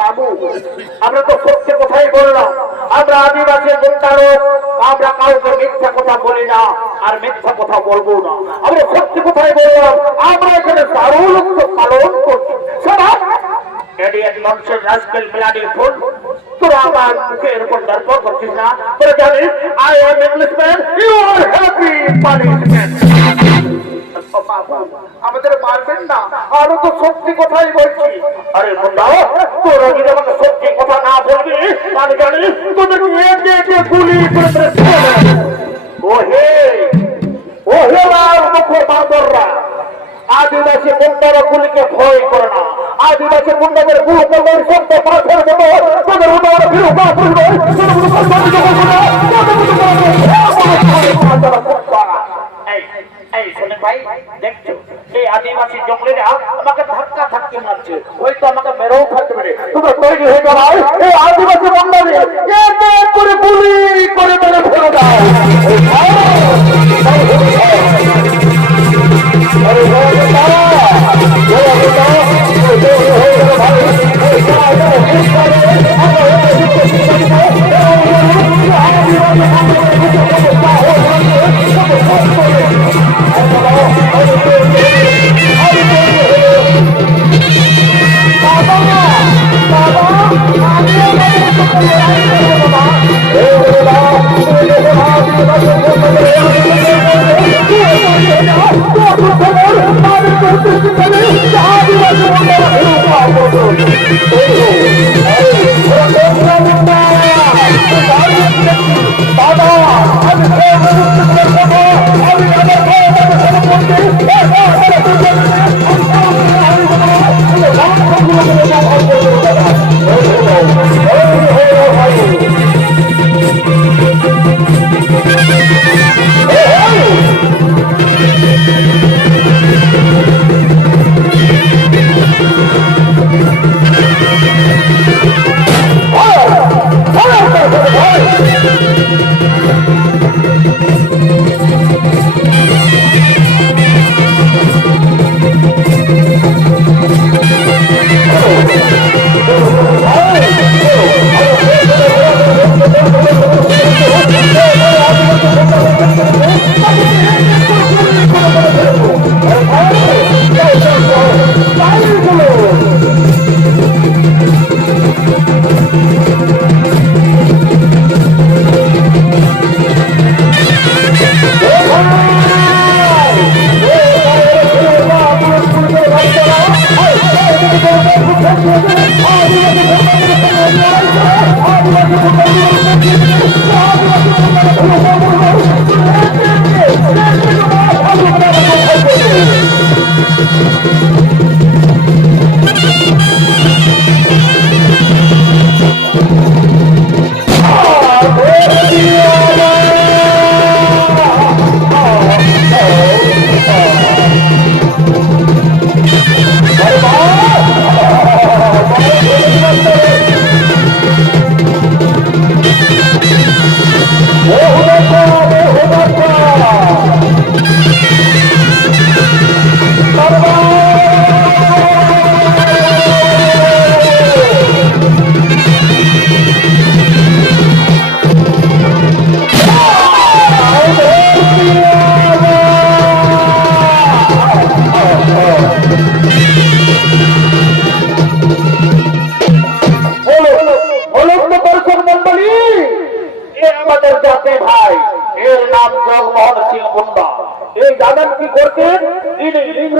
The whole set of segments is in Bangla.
বাবু, আমরা তো সত্যি কথাই বললাম, আমরা আদিবাসী গুন্ডারক আমরা কাউকে মিথ্যা কথা বলি না, আর মিথ্যা কথা বলব না। আমরা সত্যি কথাই বললাম, আমরা এখানে সারল পালন করছি। সবাই idiot nonsense rascal bloody fool. তোরা আমার মুখের উপর দর্পণ করছিস না। তোরা জানিস I am Englishman you are happy punishment আমাদের মারবেন না। আরও তো সত্যি কথাই বলছি। আরে মুন্ডা, তোরা যদি আমাকে সত্যি কথা না বলবি তাহলে জানিস তোদের একে গুলি করে মেরে ফেলব। ও হে আর মুখের আদিবাসী মুন্ডারা গুলিকে ভয় করে না। আদিবাসী মুন্ডাদের শব্দ পাথর আদিবাসী জঙ্গলেরা আমাকে ধাক্কা ধাক্কি মারছে হয়তো আমাকে মেরেও ফেলতে পারে তোমরা তৈরি হয়ে যাও আদিবাসী বাঙালি এক করে গুলি করে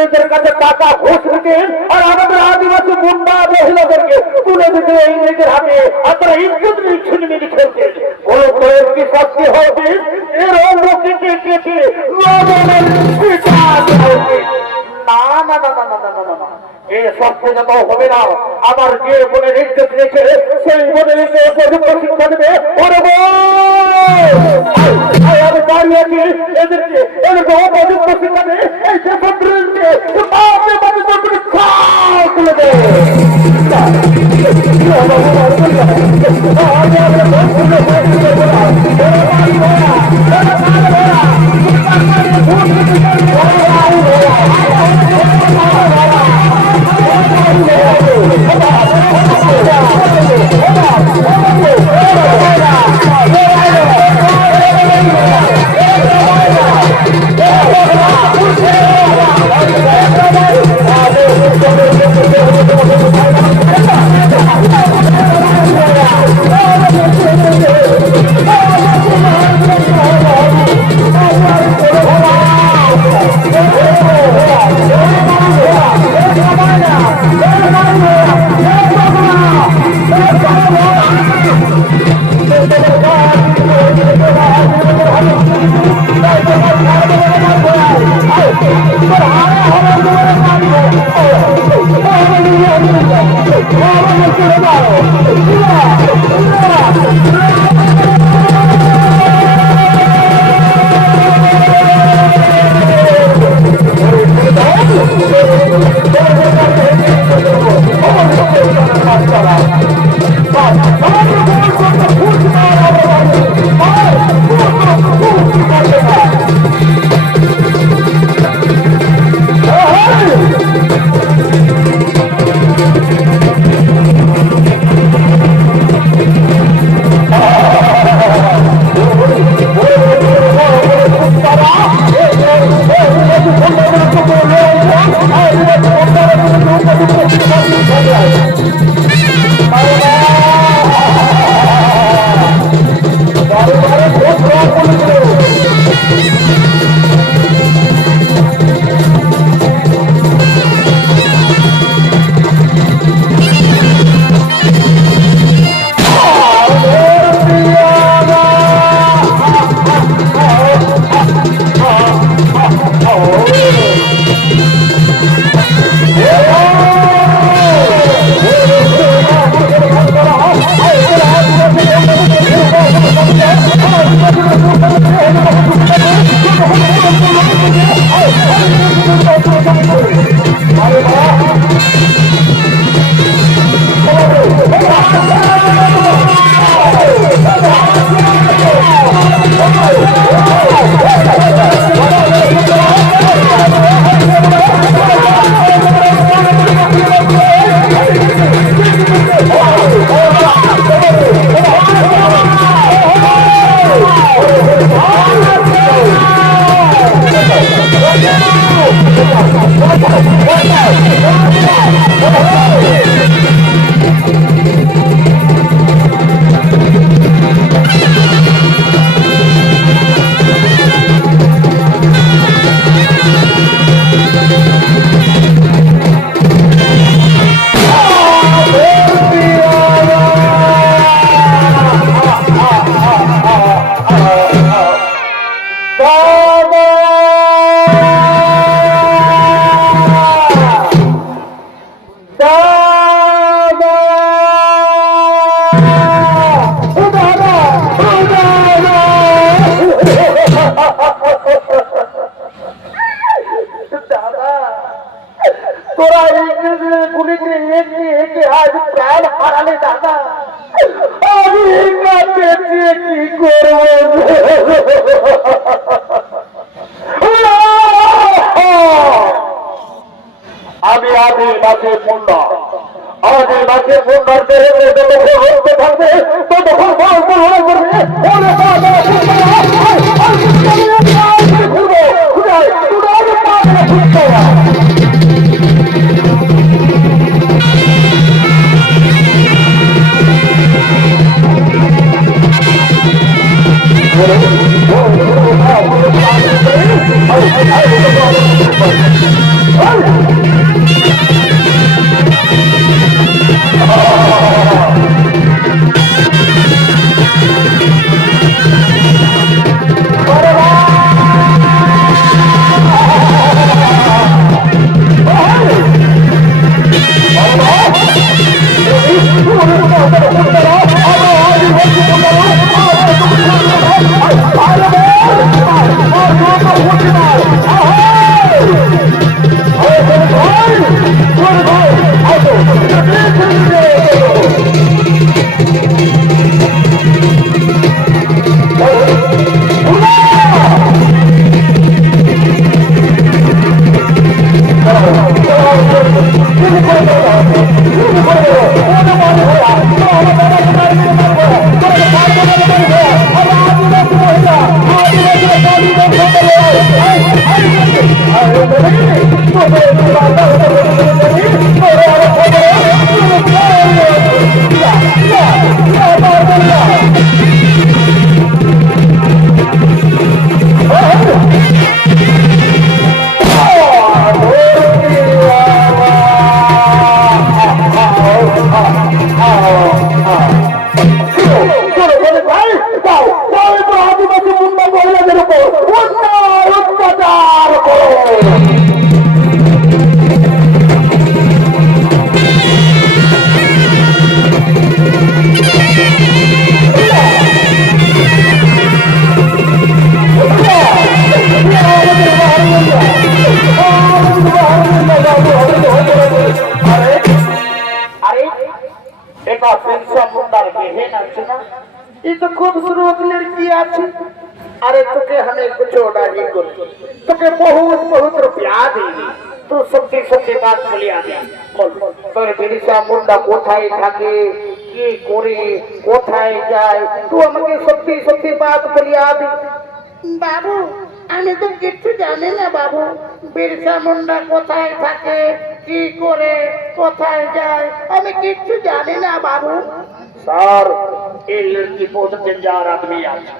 নিজেদের কাছে টাকা ঘুষ দিতে আর আমাদের আদিবাসী মুন্ডা মহিলাদেরকে তুলে দিতে ইংরেজের হাতে আপনারা ইজ্জত নিয়ে খেলতে বলো তো কি শাস্তি হবে এর আমার যে সেই আমি এদেরকে এদেরকে অপযুক্ত শিক্ষা দেবে এই Bye. দাদা আমি কাঁদে দিয়ে কি করব? আমি আদির মাঝে পূর্ণ। আমাদের মাঝে পূর্ণ। বেড়ে বেড়ে Oh, বিরসা মুন্ডার বেহেন আছে না ये तो खूबसूरत लड़की আছে अरे तुके हमें कुछ नहीं कर तुके बहुत बहुत रुपया देगी तू সত্যি সত্যি বাত বলিয়া দে বল তোর বিরসা মুন্ডা কোথায় থাকে কি করে কোথায় যায় তুই আমাকে সত্যি সত্যি বাত বলিয়া দে বাবু আমি তো কিচ্ছু জানি না বাবু বিরসা মুন্ডা কোথায় থাকে কি করে, কোথায় যায়, আমি কিচ্ছু জানি না, বাবু। স্যার, এই লড়কি বহুত যাওয়ার আদমি আছে।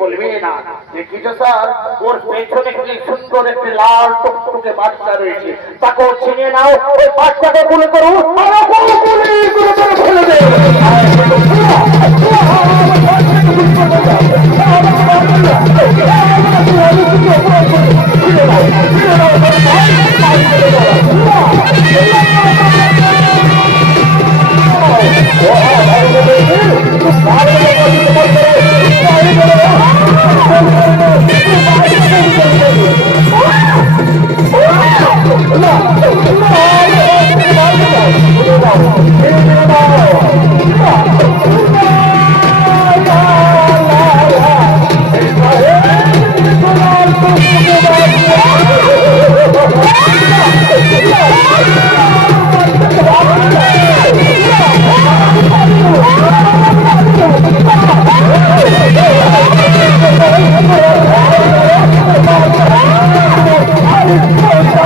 বলবে না। দেখিছো স্যার, ওর পেছনে কি সুন্দর একটি লাল টুকটুকে বাচ্চা রয়েছে। তাকে ও চিনে নাও, ওই বাচ্চাকে গুলি করো আর ওকে গুলি করে ফেলে দে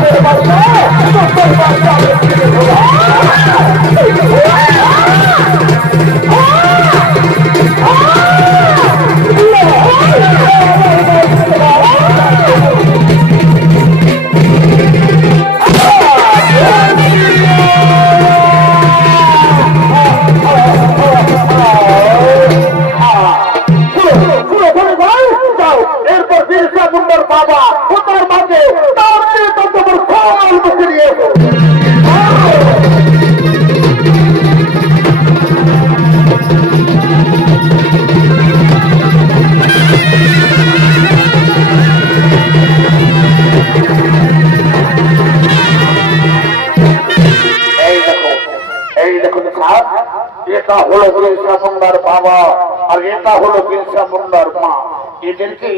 শুনো আর এটা হলো বিরসা মুন্ডার মা। এদেরকে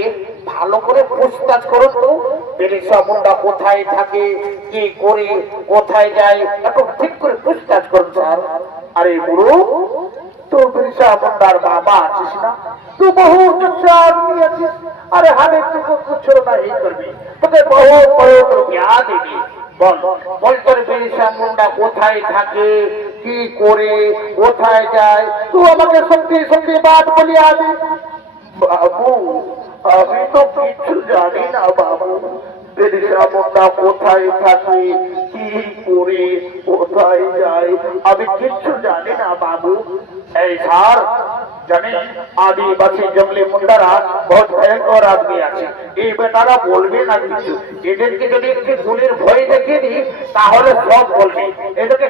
ভালো করে পুছতাছ করো তো। বিরসা মুন্ডা কোথায় থাকে, কি করে, কোথায় যায়, একটু ঠিক করে পুছতাছ করো স্যার। আরে গুরু তো বিরসা মুন্ডার বাবা আছিস না? তুই বহু চার নিয়ে আরে হারে তুই কিছু না, এই করবি। তোকে বহু বড় জ্ঞান দিবি। বল বল তোর বিরসা মুন্ডা কোথায় থাকে কি করে, কোথায় যায়? তু আমাকে সত্যি সত্যি বাদ বলিয়া আমি বাবু, আমি তো কিছু জানি না, বাবু। কোথায় থাকে, কি করে, কোথায় যায়? আমি কিচ্ছু জানি না, বাবু। এই স্যার জানেন আদিবাসী জঙ্গলি মুন্ডারা বহুত ভয়ঙ্কর আদমি আছে। এই বেটারা বলবে না কিছু। এদেরকে যদি একটু গুলির ভয় দেখিয়ে দিই, তাহলে সব বলবে। এদেরকে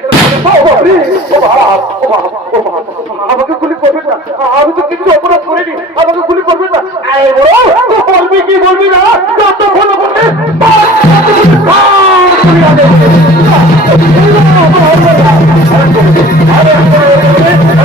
আমাকে গুলি করবেন না। আমি তো কিছু অপরাধ করিনি। আমাকে গুলি করবেন না। বলবি কি বলবি না? ভালো এই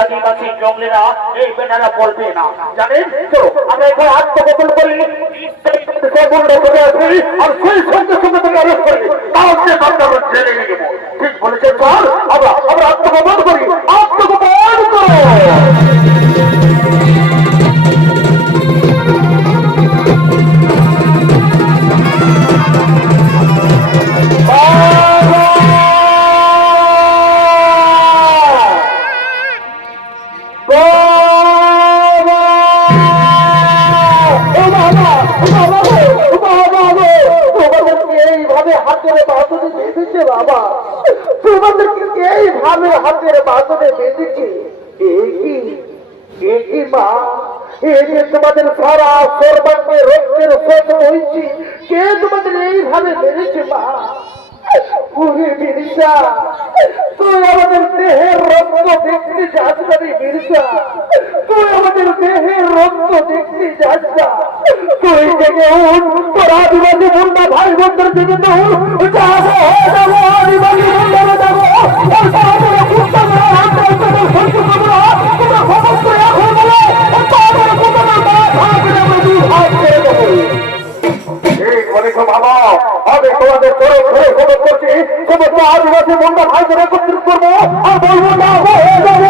আদিবাসী জঙ্গলেরা, এই বলবে না। জানেন? তো আমরা এখানে আত্মগোপন আর সেই সঙ্গে সঙ্গে আরেস্ট করি। তাহলে আমরা জেলে নিয়ে বলেছে চল আমরা আমরা আত্মগোপন করি আত্মগোপন করো বাবা তোমাদেরকে এইভাবে হাতের বাঁধনে বেঁধেছে। কি? কি মা? যে তোমাদের সারা সর্বাঙ্গে রক্তের শোধ হয়েছি, কে তোমাদের এইভাবে বেঁধেছে মা? ওরে বিরসা, তুই আমাদের দেহের রক্ত দেখতে যাস না রে বিরসা। তুই আমাদের দেহের রক্ত দেখতে যাস না তুই জেগে উঠ, তোর আদিবাসী মুন্ডা ভাই বোনদের জেগে তো উঠ। আদিবাসী মুন্ডারে যাব। বলেছ বাবা আমি তোমাদের করে ধরে খবর করছি। সমস্ত আদিবাসী বন্ধা ভাইদের একত্রিত করব। আর বলব না হয়ে যাব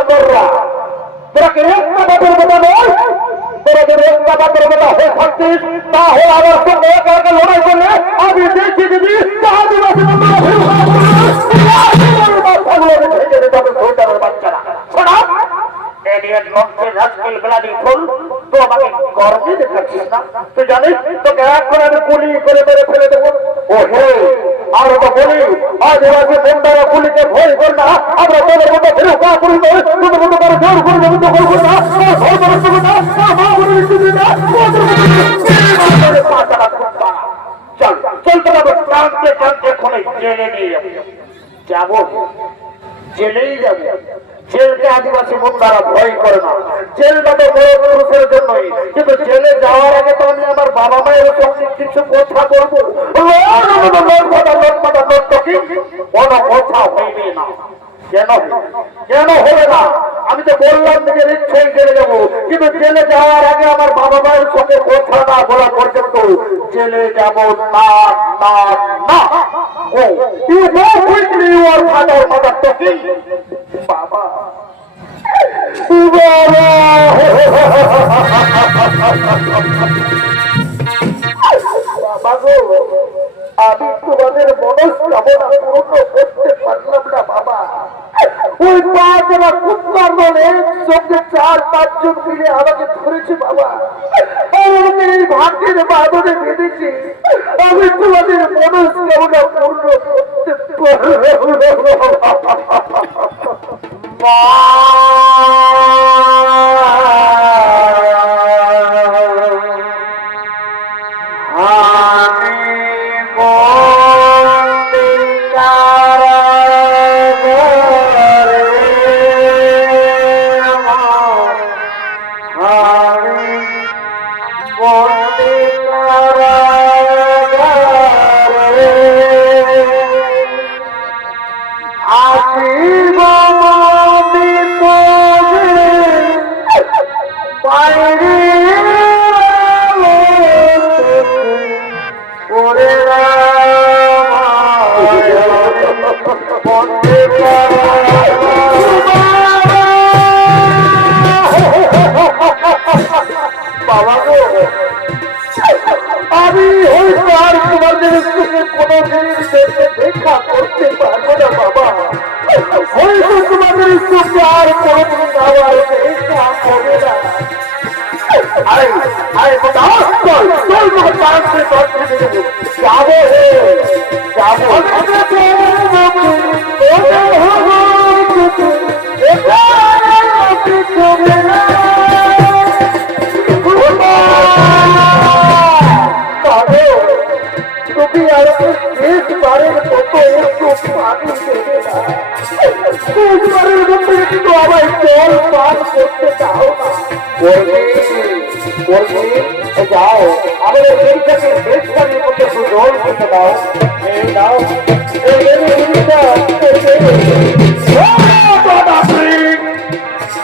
বাঁদররা তোরা কি একটা বাঁদর বোঝা নয়? তোরা যদি একটা বাঁদর বোঝা হয়ে থাকতিস তাহলে আমার সঙ্গে একা লড়াই করলে আমি দেখি দিদি আদিবাসী বাচ্চারা। শোনা এলিয়ন মঞ্চের রাজকেল বেলাদি ফুল, তো আমাকে গর্বে দেখাচ্ছিস না। তুই জানিস, তোকে এখন আমি গুলি করে মেরে ফেলে দেবো। ও হে, আর তো বলি আদিবাসী বন্ধারা গুলিকে ভয় কর না, আমরা তোদের মতো ফেরো কা করি না তোদের মতো করে জোর করে জমি দখল করি না ভয় করে শুরু না মা বলে মৃত্যু না তোদের মতো পাঁচারা কুত্তা চল চল তোরা টানতে টানতে খনে জেলে নিয়ে যাব। যাব? জেলেই যাবে। জেলকে আদিবাসী মুন্ডারা ভয় করে না। জেলটা তো বড় পুরুষের জন্যই, কিন্তু জেলে যাওয়ার আগে তো আমি আমার বাবা মায়ের সঙ্গে কিছু কথা বলব। কোনো কথা হইবে না। কেন কেন হবে না? আমি তো বললাম নিজের ইচ্ছাই জেলে যাব। কিন্তু জেলে যাওয়ার আগে আমার বাবা মায়ের সঙ্গে কথা না বলা পর্যন্ত জেলে যাব না না না। বাবা। বাবা। আমি তোমাদের মনস্কামনা পূর্ণ করতে পারলাম না, বাবা। ওই পাঁচরা কুত্তার দলে সঙ্গে চার পাঁচজন মিলে আমাকে ধরেছে, বাবা। আমাকে এই ভাগ্যের বাদনে বেঁধেছে। আমি তোমাদের মনস্কামনা পূর্ণ করতে আছে দেখা করতে পারব না বাবা হয়তো তোমাদের ইচ্ছুকে আর কোনোদিন আমার দেখা হবে না আরে আরে বাবা চল চল তোমার পাশ থেকে চল যাব হে যাব Oh, যাও আমাদের এই কাছে বেশ করার মধ্যে সুযোগ করতে দাও এই দাও এই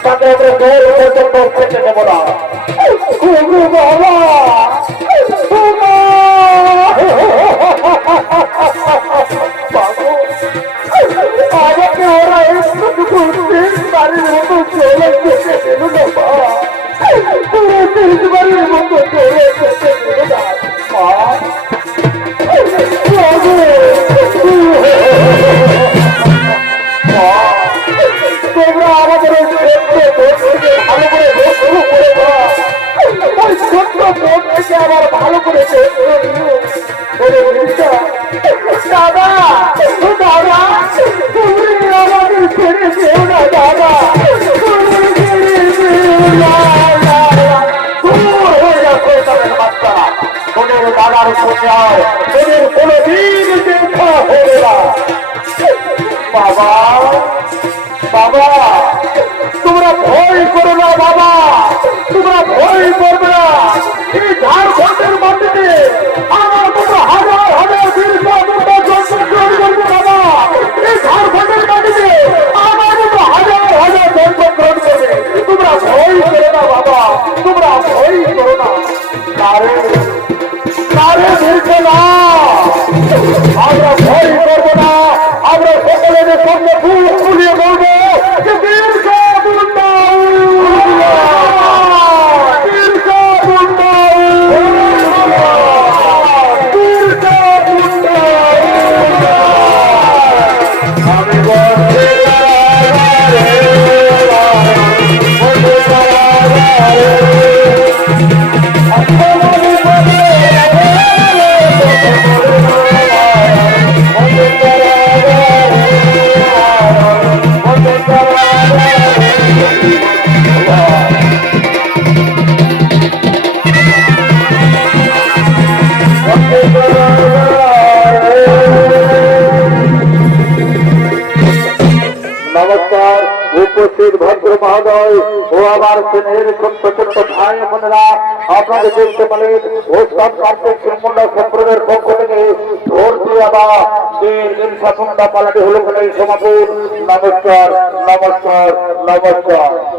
তাকে আমরা গোল পর্যন্ত খেতে দেবো না হলো সমাপন নমস্কার নমস্কার নমস্কার।